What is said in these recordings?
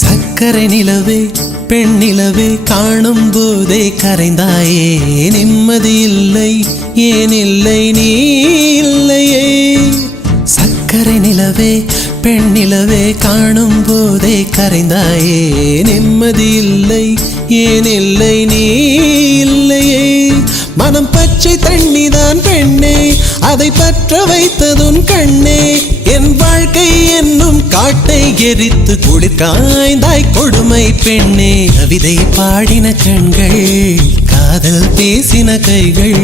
சக்கரை நிலவே பெண் நிலவே காணும் போதே கரைந்தாயே நிம்மதி இல்லை ஏன் இல்லை நீ இல்லையே சக்கரை நிலவே பெண் நிலவே காணும் போதே கரைந்தாயே நிம்மதி இல்லை ஏன் இல்லை நீ இல்லையே மனம் பச்சை தண்ணிதான் பெண்ணே அதை பற்ற வைத்ததுன் கண்ணே என் வாழ்க்கை என்னும் காட்டை எரித்து குளிர்காய்ந்தாய் கொடுமை பெண்ணே கவிதை பாடின கண்கள் காதல் பேசின கைகள்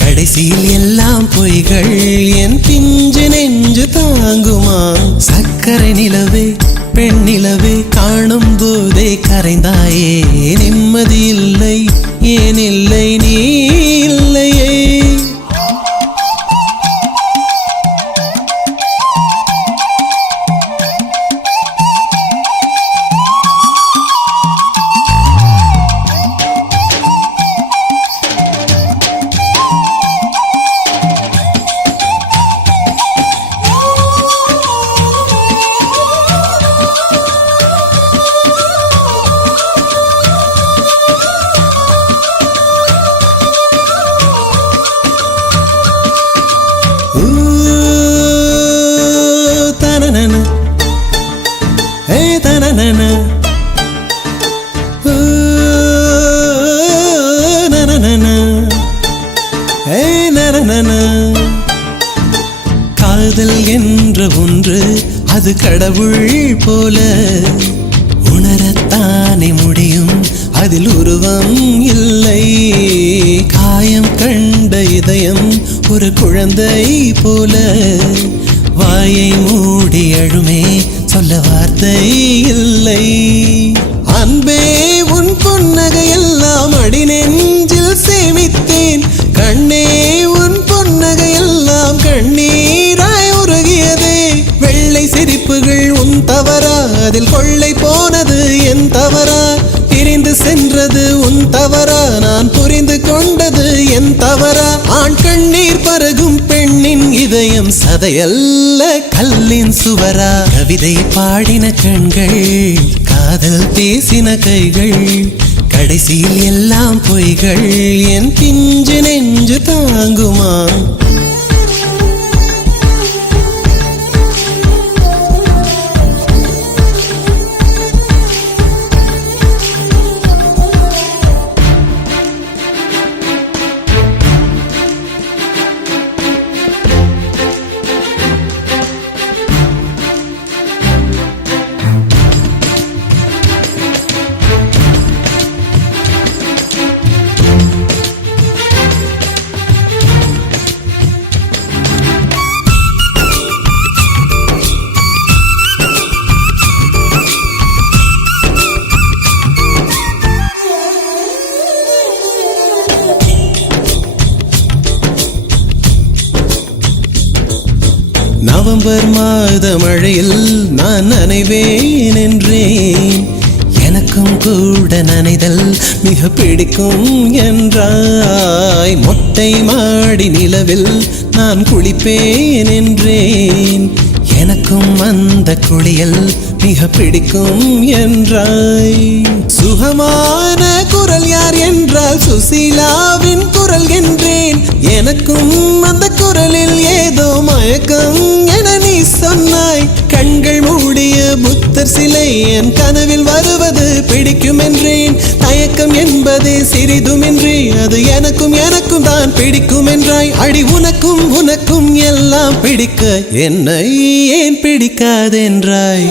கடைசியில் எல்லாம் பொய்கள் என் பிஞ்சு நெஞ்சு தாங்குமா சக்கரை நிலவே பெண் நிலவே காணும் போதே கரைந்தாயே நிம்மதி இல்லை ஏன் இல்லை நீ இல்லையே காதல் என்ற ஒன்று அது கடவுள் போல உணரத்தானே முடியும் அதில் உருவம் இல்லை காயம் கண்ட இதயம் ஒரு குழந்தை போல வாயை மூடி அழுமே சொல்ல வார்த்தை இல்லை அன்பே உன் புன்னகை எல்லாம் அடி நெஞ்சில் சேமித்தேன் கண்ணே உன் புன்னகை எல்லாம் கண்ணீராய் உருகியதே வெள்ளை சிரிப்புகள் உன் தவறா அதில் கொள்ளை போனது என் தவறா பிரிந்து சென்றது உன் தவறா நான் புரிந்து கொண்டது என் தவறா ஆண் கண்ணீர் பருகும் பெண்ணின் இதயம் சதையல்ல கல்லின் சுவரா கவிதை பாடின கண்கள் காதல் பேசின கைகள் கடைசியில் எல்லாம் பொய்கள் என் பிஞ்சு நெஞ்சு தாங்குமா நவம்பர் மாத மழையில் நான் நனைவேன் என்றேன் எனக்கும் கூட நனைதல் மிக பிடிக்கும் என்றாய் மொட்டை மாடி நிலவில் நான் குளிப்பேன் என்றேன் எனக்கும் அந்த குளியல் மிக பிடிக்கும் என்றாய் சுகமான குரல் யார் என்றால் சுசீலாவின் குரல் என்றேன் எனக்கும் அந்த குரலில் ஏதோ மயக்கம் என நீ சொன்னாய் கண்கள் மூடிய புத்தர் சிலை என் கனவில் வருவது பிடிக்கும் என்றேன் தயக்கம் என்பதே சிறிதுமின்றி அது எனக்கும் தான் பிடிக்கும் என்றாய் அடி உனக்கும் எல்லாம் பிடிக்க என்னை ஏன் பிடிக்காதென்றாய்